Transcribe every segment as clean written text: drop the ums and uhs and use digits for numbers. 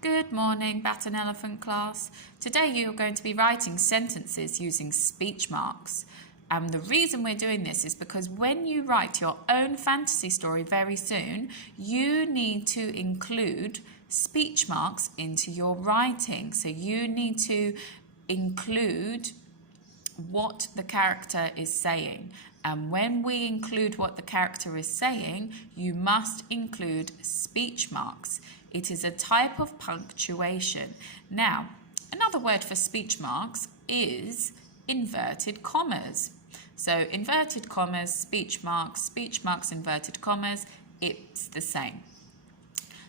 Good morning, Bat and Elephant class. Today you're going to be writing sentences using speech marks. And the reason we're doing this is because when you write your own fantasy story very soon, you need to include speech marks into your writing. So you need to include what the character is saying. And when we include what the character is saying, you must include speech marks. It is a type of punctuation. Now, another word for speech marks is inverted commas. So inverted commas, speech marks, inverted commas, it's the same.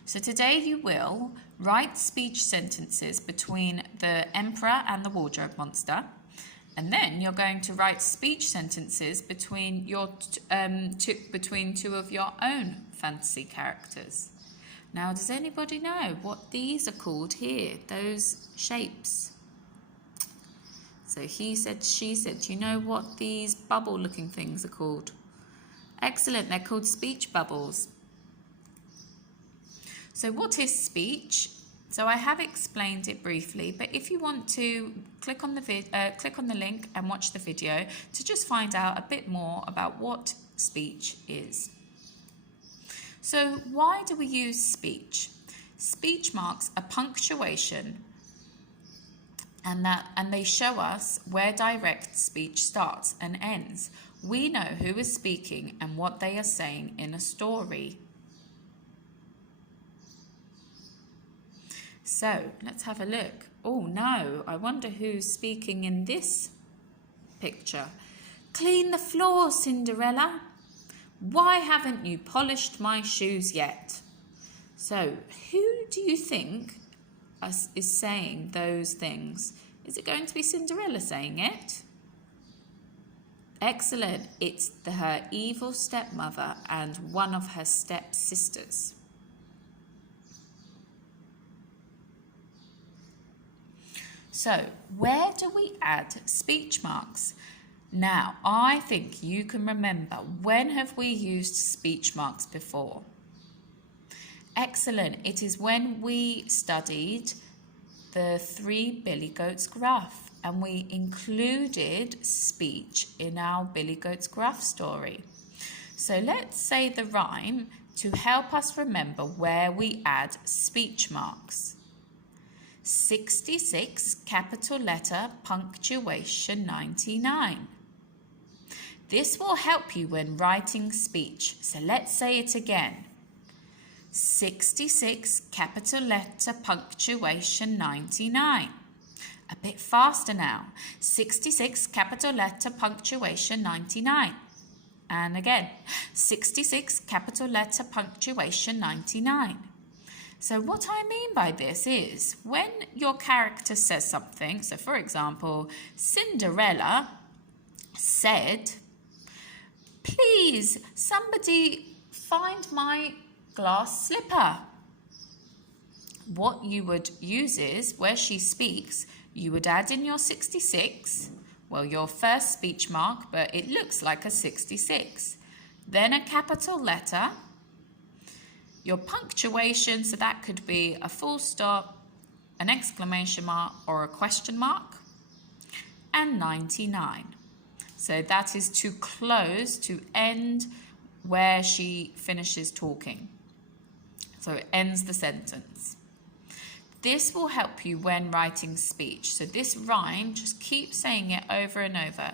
So today you will write speech sentences between the emperor and the wardrobe monster. And then you're going to write speech sentences between between two of your own fantasy characters. Now, does anybody know what these are called here? Those shapes. So he said, she said. Do you know what these bubble-looking things are called? Excellent. They're called speech bubbles. So what is speech? So I have explained it briefly, but if you want to click on the link and watch the video to just find out a bit more about what speech is. So why do we use speech? Speech marks are punctuation and they show us where direct speech starts and ends. We know who is speaking and what they are saying in a story. So let's have a look. Oh no, I wonder who's speaking in this picture. Clean the floor, Cinderella. Why haven't you polished my shoes yet? So who do you think is saying those things? Is it going to be Cinderella saying it? Excellent. It's her evil stepmother and one of her stepsisters. So, where do we add speech marks? Now, I think you can remember, when have we used speech marks before? Excellent. It is when we studied the Three Billy Goats Gruff and we included speech in our Billy Goats Gruff story. So let's say the rhyme to help us remember where we add speech marks. 66, capital letter, punctuation 99. This will help you when writing speech. So let's say it again. 66, capital letter, punctuation 99. A bit faster now. 66, capital letter, punctuation 99. And again, 66, capital letter, punctuation 99. So what I mean by this is when your character says something, so for example, Cinderella said, please, somebody find my glass slipper. What you would use is, where she speaks, you would add in your 66, well, your first speech mark, but it looks like a 66. Then a capital letter. Your punctuation, so that could be a full stop, an exclamation mark or a question mark, and 99. So that is to close, to end where she finishes talking. So it ends the sentence. This will help you when writing speech. So this rhyme, just keep saying it over and over.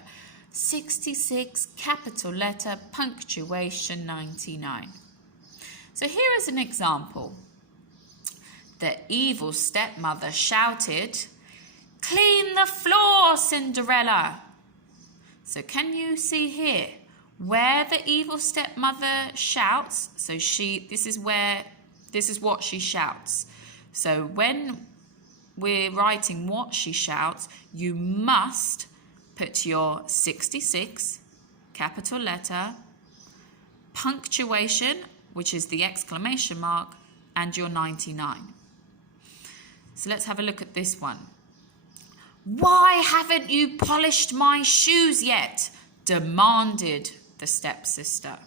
66, capital letter, punctuation 99. So here is an example. The evil stepmother shouted, clean the floor, Cinderella. So can you see here where the evil stepmother shouts? So this is what she shouts. So when we're writing what she shouts, you must put your 66, capital letter, punctuation, which is the exclamation mark, and your 99. So let's have a look at this one. Why haven't you polished my shoes yet? Demanded the stepsister.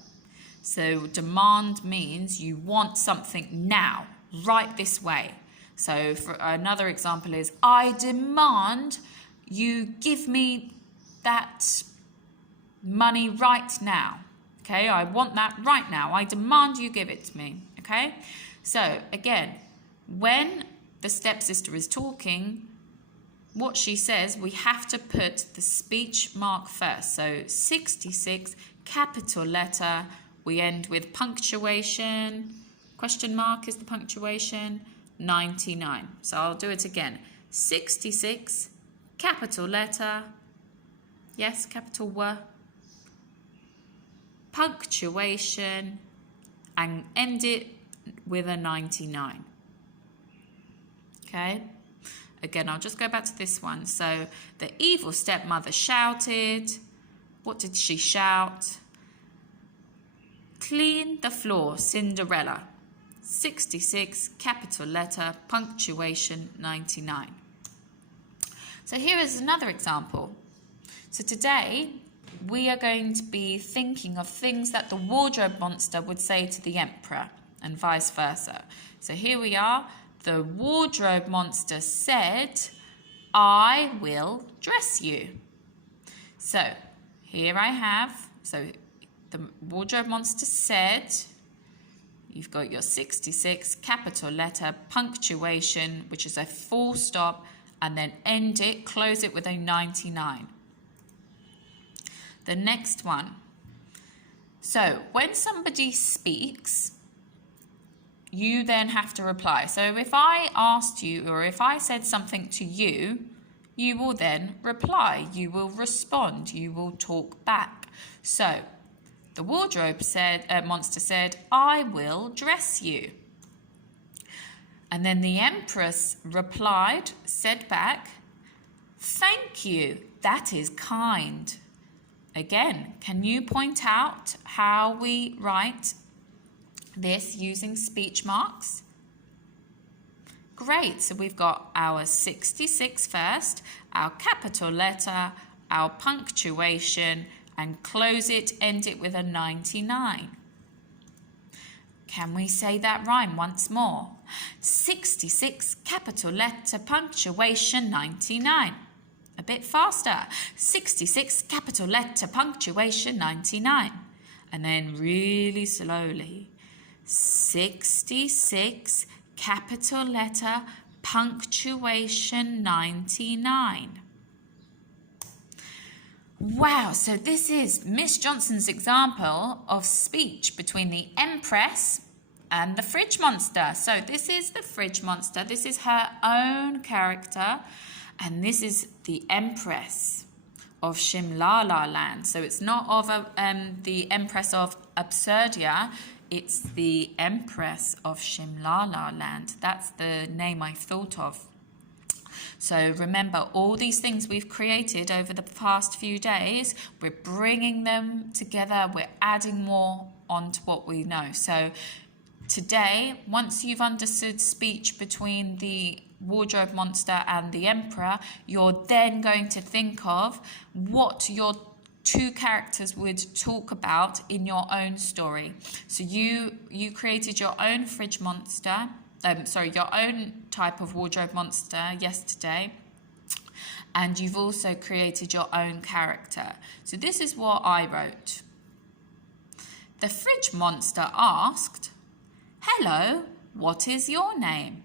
So demand means you want something now, right this way. So for another example is, I demand you give me that money right now. Okay, I want that right now. I demand you give it to me. Okay, so again, when the stepsister is talking, what she says, we have to put the speech mark first. So 66, capital letter, we end with punctuation, question mark is the punctuation, 99. So I'll do it again. 66, capital letter, yes, capital W, punctuation, and end it with a 99. Okay? Again, I'll just go back to this one. So the evil stepmother shouted. What did she shout? Clean the floor, Cinderella. 66, capital letter, punctuation, 99. So here is another example. So today, we are going to be thinking of things that the wardrobe monster would say to the emperor, and vice versa. So here we are. The wardrobe monster said, I will dress you. So here I have, so the wardrobe monster said, you've got your 66, capital letter, punctuation, which is a full stop, and then end it, close it with a 99. The next one. So when somebody speaks, you then have to reply. So if I asked you, or if I said something to you, you will then reply. You will respond. You will talk back. So the wardrobe monster said, I will dress you. And then the empress replied, said back, thank you, that is kind. Again, can you point out how we write this using speech marks? Great, so we've got our 66 first, our capital letter, our punctuation, and close it, end it with a 99. Can we say that rhyme once more? 66, capital letter, punctuation, 99. A bit faster. 66, capital letter, punctuation, 99. And then really slowly. 66, capital letter, punctuation, 99. Wow, so this is Miss Johnson's example of speech between the Empress and the Fridge Monster. So this is the Fridge Monster. This is her own character. And this is the Empress of Shimlala land. So it's not of the Empress of Absurdia. It's the Empress of Shimlala land. That's the name I thought of. So remember, all these things we've created over the past few days, we're bringing them together. We're adding more onto what we know. So today, once you've understood speech between the wardrobe monster and the emperor, you're then going to think of what your two characters would talk about in your own story. So you created your own fridge monster, your own type of wardrobe monster yesterday, and you've also created your own character. So this is what I wrote. The fridge monster asked, "Hello, what is your name?"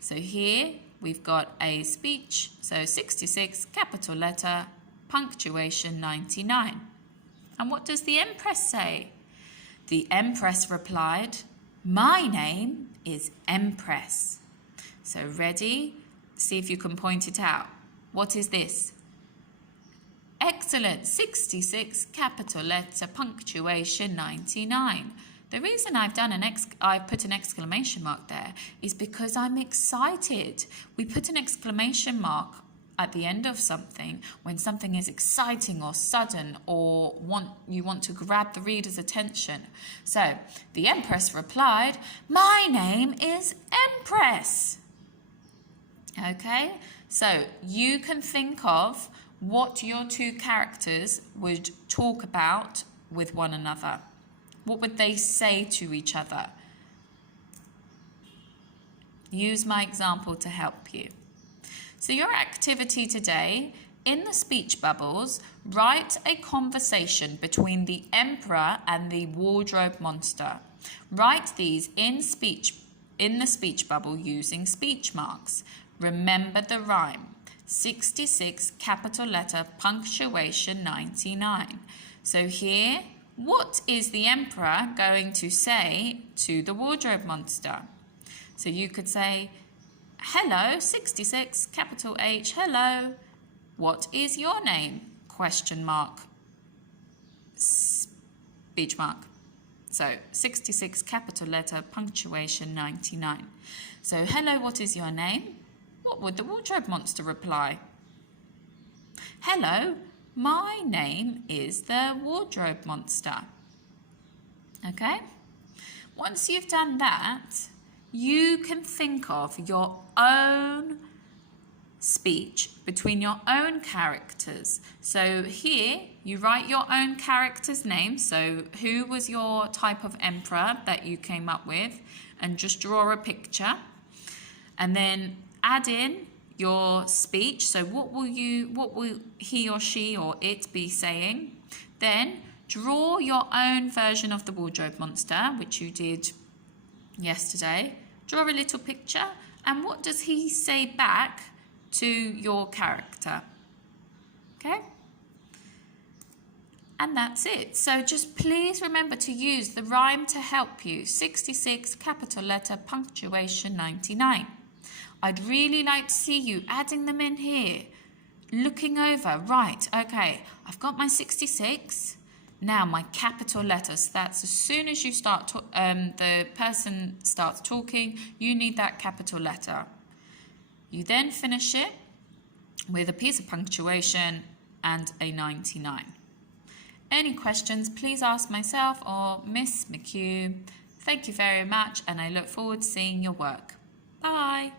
So here we've got a speech, so 66, capital letter, punctuation 99. And what does the Empress say? The Empress replied, "My name is Empress." So ready? See if you can point it out. What is this? Excellent, 66, capital letter, punctuation 99. The reason I've put an exclamation mark there is because I'm excited. We put an exclamation mark at the end of something when something is exciting or sudden or you want to grab the reader's attention. So the Empress replied, "My name is Empress." Okay, so you can think of what your two characters would talk about with one another. What would they say to each other? Use my example to help you. So your activity today, in the speech bubbles, write a conversation between the emperor and the wardrobe monster. Write these in the speech bubble using speech marks. Remember the rhyme. 66 capital letter punctuation 99. So here, what is the emperor going to say to the wardrobe monster? So you could say, hello, 66, capital H, hello. What is your name? Question mark. Speech mark. So 66, capital letter, punctuation 99. So hello, what is your name? What would the wardrobe monster reply? Hello, my name is the wardrobe monster. Okay? Once you've done that, you can think of your own speech between your own characters. So here you write your own character's name. So who was your type of emperor that you came up with, and just draw a picture. And then add in your speech. So what will he or she or it be saying? Then draw your own version of the wardrobe monster, which you did yesterday. Draw a little picture, and what does he say back to your character? Okay? And that's it. So just please remember to use the rhyme to help you. 66, capital letter, punctuation 99. I'd really like to see you adding them in here. Looking over, right, okay, I've got my 66. Now my capital letters, that's as soon as you start, the person starts talking, you need that capital letter. You then finish it with a piece of punctuation and a 99. Any questions, please ask myself or Miss McHugh. Thank you very much, and I look forward to seeing your work. Bye.